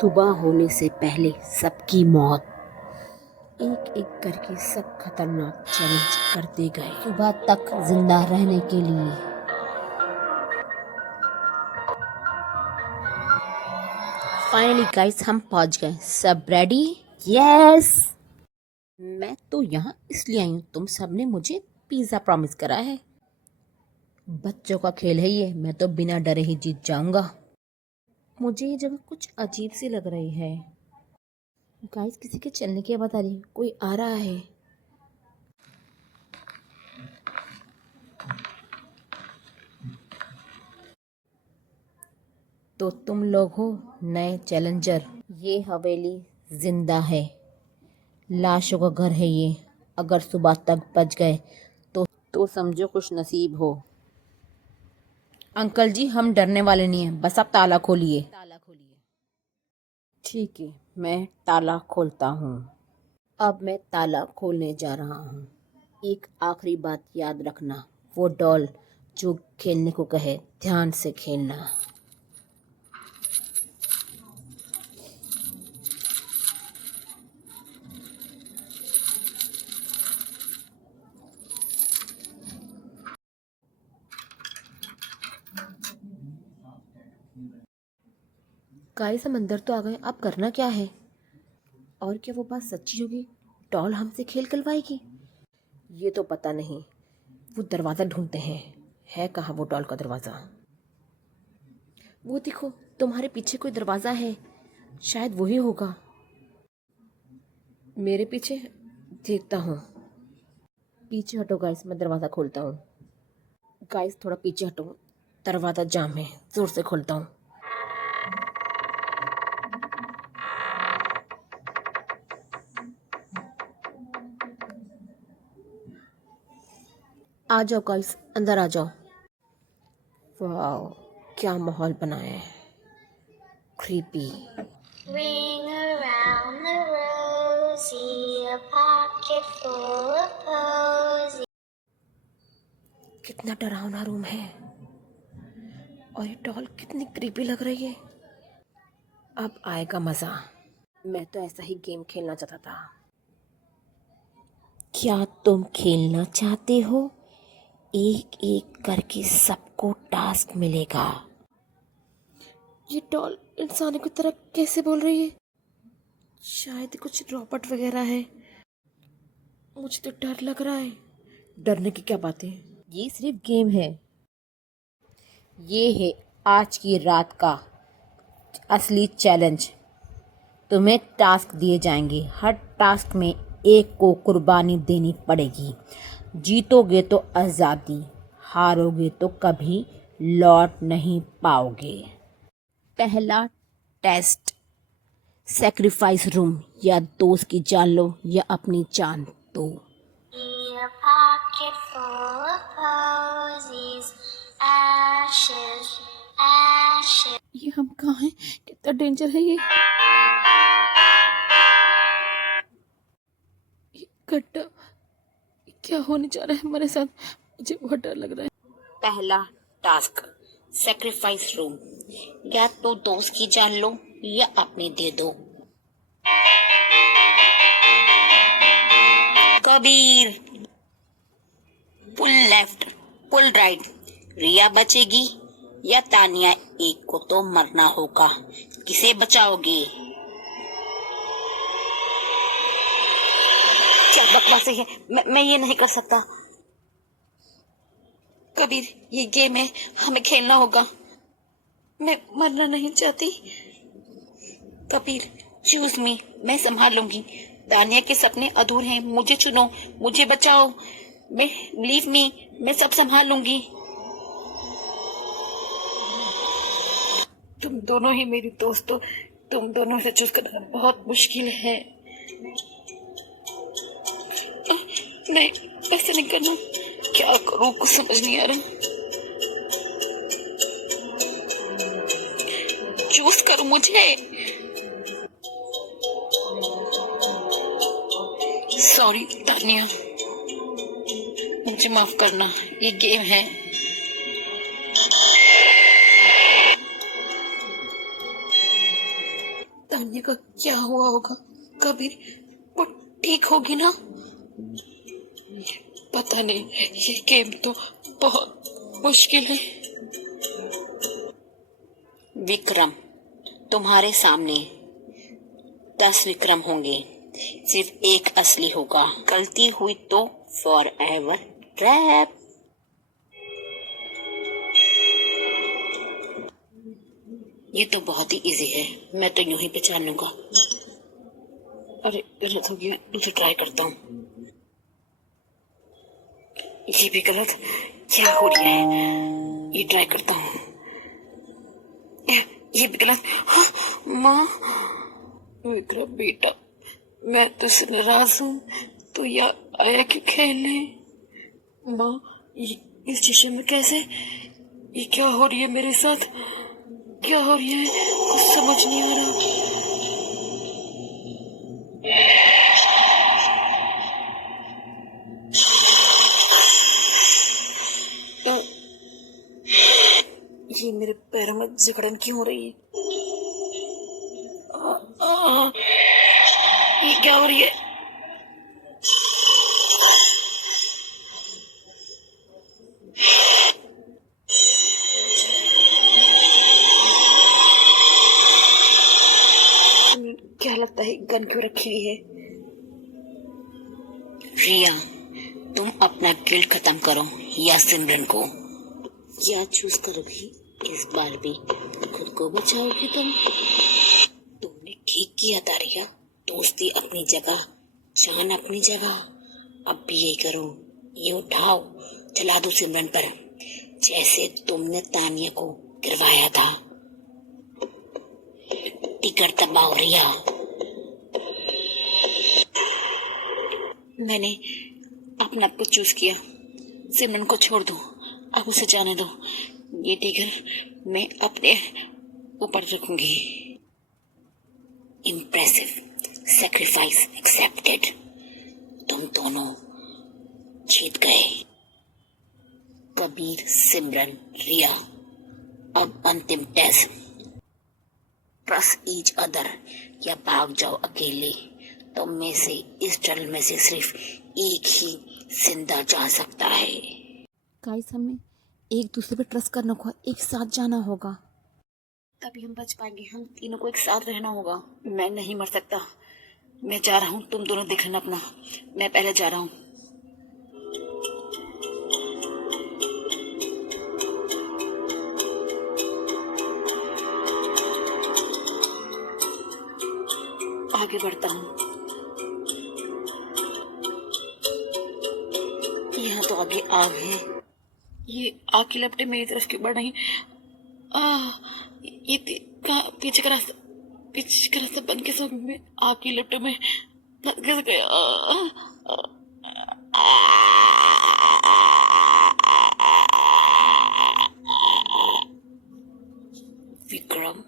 सुबह होने से पहले सबकी मौत। एक एक करके सब खतरनाक चैलेंज करते गए सुबह तक जिंदा रहने के लिए। फाइनली गाइस हम पहुंच गए। सब रेडी? यस। मैं तो यहाँ इसलिए आई हूँ, तुम सबने मुझे पिज्जा प्रॉमिस करा है। बच्चों का खेल है ये, मैं तो बिना डरे ही जीत जाऊंगा। मुझे ये जगह कुछ अजीब सी लग रही है। गाइस किसी के चलने की आवाज आ रही है, कोई आ रहा है। तो तुम लोग हो नए चैलेंजर। ये हवेली जिंदा है, लाशों का घर है ये। अगर सुबह तक बच गए तो समझो खुश नसीब हो। अंकल जी हम डरने वाले नहीं हैं, बस आप ताला खोलिए। ठीक है, मैं ताला खोलता हूँ। अब मैं ताला खोलने जा रहा हूँ। एक आखिरी बात याद रखना, वो डॉल जो खेलने को कहे ध्यान से खेलना। गाइस हम अंदर तो आ गए, अब करना क्या है? और क्या वो बात सच्ची होगी, डॉल हमसे खेल खिलवाएगी? ये तो पता नहीं। वो दरवाज़ा ढूंढते हैं, है कहाँ वो डॉल का दरवाज़ा? वो देखो तुम्हारे पीछे कोई दरवाज़ा है, शायद वही होगा। मेरे पीछे? देखता हूँ। पीछे हटो गाइस, मैं दरवाज़ा खोलता हूँ। गाइस थोड़ा पीछे हटो, दरवाज़ा जाम है, जोर से खोलता हूँ। आ जाओ गाइस, अंदर आ जाओ। वाह क्या माहौल बनाया है, creepy. Ring around the rosy, a pocket full of posies. कितना डरावना रूम है, और ये डॉल कितनी क्रीपी लग रही है। अब आएगा मज़ा। मैं तो ऐसा ही गेम खेलना चाहता था। क्या तुम खेलना चाहते हो? एक एक करके सबको टास्क मिलेगा। ये डॉल इंसानों की तरह कैसे बोल रही है? शायद कुछ रॉबोट वगैरह है। मुझे तो डर लग रहा है। डरने की क्या बात है, ये सिर्फ गेम है। ये है आज की रात का असली चैलेंज। तुम्हें टास्क दिए जाएंगे, हर टास्क में एक को कुर्बानी देनी पड़ेगी। जीतोगे तो आज़ादी, हारोगे तो कभी लौट नहीं पाओगे। पहला टेस्ट, सैक्रिफाइस रूम। या दोस्त की जान लो या अपनी जान दो। A pocket full of posies, ashes, ashes. ये हम कहाँ हैं? कितना डेंजर है ये गड्ढा। क्या होने जा रहा है हमारे साथ? मुझे बहुत डर लग रहा है। पहला टास्क, सैक्रिफाइस रूम। या तो दोस्त की जान लो या अपनी दे दो। कबीर, पुल लेफ्ट, पुल राइट। रिया बचेगी या तानिया? एक को तो मरना होगा, किसे बचाओगे? क्या बकवास है, मैं ये नहीं कर सकता। कबीर ये गेम है, हमें खेलना होगा। मैं मरना नहीं चाहती। कबीर चूज मी, मैं संभाल लूंगी। तानिया के सपने अधूरे हैं, मुझे चुनो, मुझे बचाओ। मैं लीव मी, मैं सब संभाल लूंगी। तुम दोनों ही मेरी दोस्त हो, तुम दोनों से चूज करना बहुत मुश्किल है। नहीं ऐसे नहीं करना, क्या करूं कुछ समझ नहीं आ रहा। चूज करो मुझे। सॉरी तानिया, मुझे माफ करना, ये गेम है। तानिया का क्या हुआ होगा? कबीर, वो ठीक होगी ना? पता नहीं, ये गेम तो बहुत मुश्किल है। विक्रम, तुम्हारे सामने 10 विक्रम होंगे, सिर्फ एक असली होगा। गलती हुई तो फॉर एवर ट्रैप। ये तो बहुत ही इजी है, मैं तो यूं ही पहचान लूंगा। अरे गलत हो गया, दूसरा ट्राई करता हूँ। ये भी गलत, क्या हो रहा है? ये ट्राई करता हूँ। ये भी गलत। हाँ, माँ। विक्रम बेटा, मैं तुझसे नाराज हूँ, तो या आया क्यों खेलने? माँ, ये इस शीशे में कैसे? ये क्या हो रही है मेरे साथ? क्या हो रही है? कुछ समझ नहीं आ रहा। अ, ये मेरे पैरों में जकड़न क्यों हो रही है? ये क्या हो रही है? क्या लगता है गन क्यों रखी हुई है? रिया, तुम अपना गिल्ड खत्म करो या सिमरन को। क्या चूज करोगी इस बार भी? खुद को बचाओगी तुम? तुमने ठीक किया था रिया, दोस्ती अपनी जगह, जान अपनी जगह। अब भी यही करो, ये उठाओ, चला दो सिमरन पर, जैसे तुमने तानिया को गिरवाया था। टिकट दबाओ रिया। मैंने अपने आप को चूज किया, सिमरन को छोड़ दो, अब उसे जाने दो। ये टिकट मैं अपने ऊपर रखूंगी। Impressive, sacrifice accepted. तुम दोनों जीत गए। कबीर, सिमरन, रिया, अब अंतिम टेस्ट। ट्रस्ट ईच अदर या भाग जाओ अकेले। तुम में से इस टनल में से सिर्फ एक ही जिंदा जा सकता है। गाइस, हमें एक दूसरे पे ट्रस्ट करना होगा, एक साथ जाना होगा, तभी हम बच पाएंगे। हम तीनों को एक साथ रहना होगा। मैं नहीं मर सकता। मैं जा रहा हूँ, तुम दोनों देख लेना अपना। मैं पहले जा रहा हूँ। आगे बढ़ता हूँ। यहाँ तो आगे आग है। ये आग की लपटें मेरी तरफ क्यों बढ़ रही? ये पीछे का रास्ता बंद कैसे हो गया? मैं आग की लपटों में फंस कैसे गया? Vikram,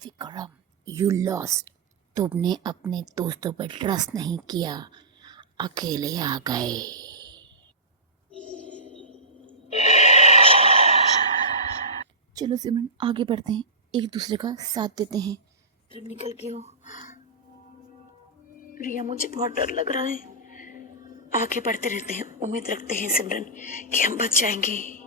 Vikram, you lost. तुमने अपने दोस्तों पर ट्रस्ट नहीं किया, अकेले आ गए। चलो सिमरन, आगे बढ़ते हैं, एक दूसरे का साथ देते हैं। तुम निकल के हो रिया, मुझे बहुत डर लग रहा है। आगे बढ़ते रहते हैं, उम्मीद रखते हैं सिमरन कि हम बच जाएंगे।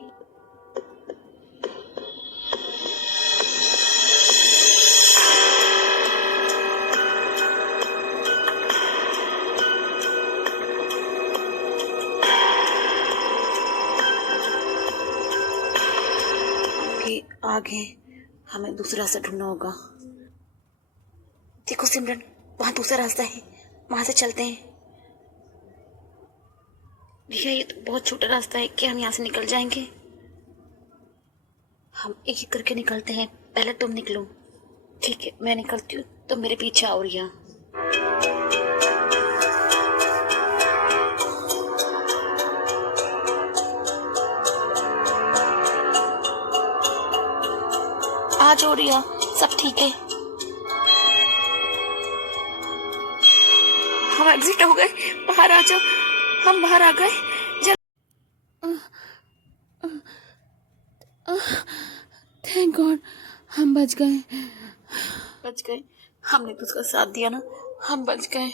आगे हमें दूसरा रास्ता ढूंढना होगा। देखो सिमरन, वहां दूसरा रास्ता है, वहां से चलते हैं। भैया, ये तो बहुत छोटा रास्ता है, क्या हम यहाँ से निकल जाएंगे? हम एक एक करके निकलते हैं, पहले तुम निकलो। ठीक है, मैं निकलती हूँ, तुम मेरे पीछे आओ रिया। आ जाओ रिया, सब ठीक है। हम एग्जिट हो गए, बाहर आ जाओ। हम बाहर आ गए। थैंक गॉड, हम बच गए। बच गए। हमने तो उसका साथ दिया ना, हम बच गए।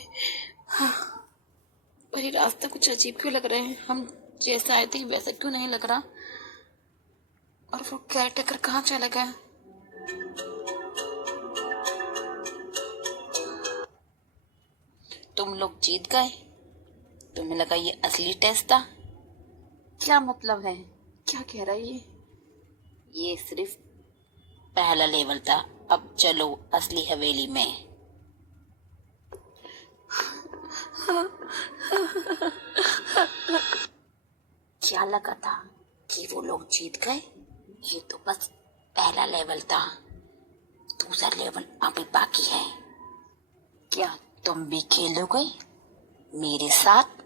हाँ, पर ये रास्ता कुछ अजीब क्यों लग रहा है, हम जैसा आए थे वैसा क्यों नहीं लग रहा। और वो केयरटेकर कहाँ चला गया? तुम लोग जीत गए? तुम्हें लगा ये असली टेस्ट था? क्या मतलब है, क्या कह रहा है ये सिर्फ पहला लेवल था, अब चलो असली हवेली में। क्या लगा था कि वो लोग जीत गए? ये तो बस पहला लेवल था, दूसरा लेवल अभी बाकी है। क्या तुम भी खेलोगे मेरे साथ?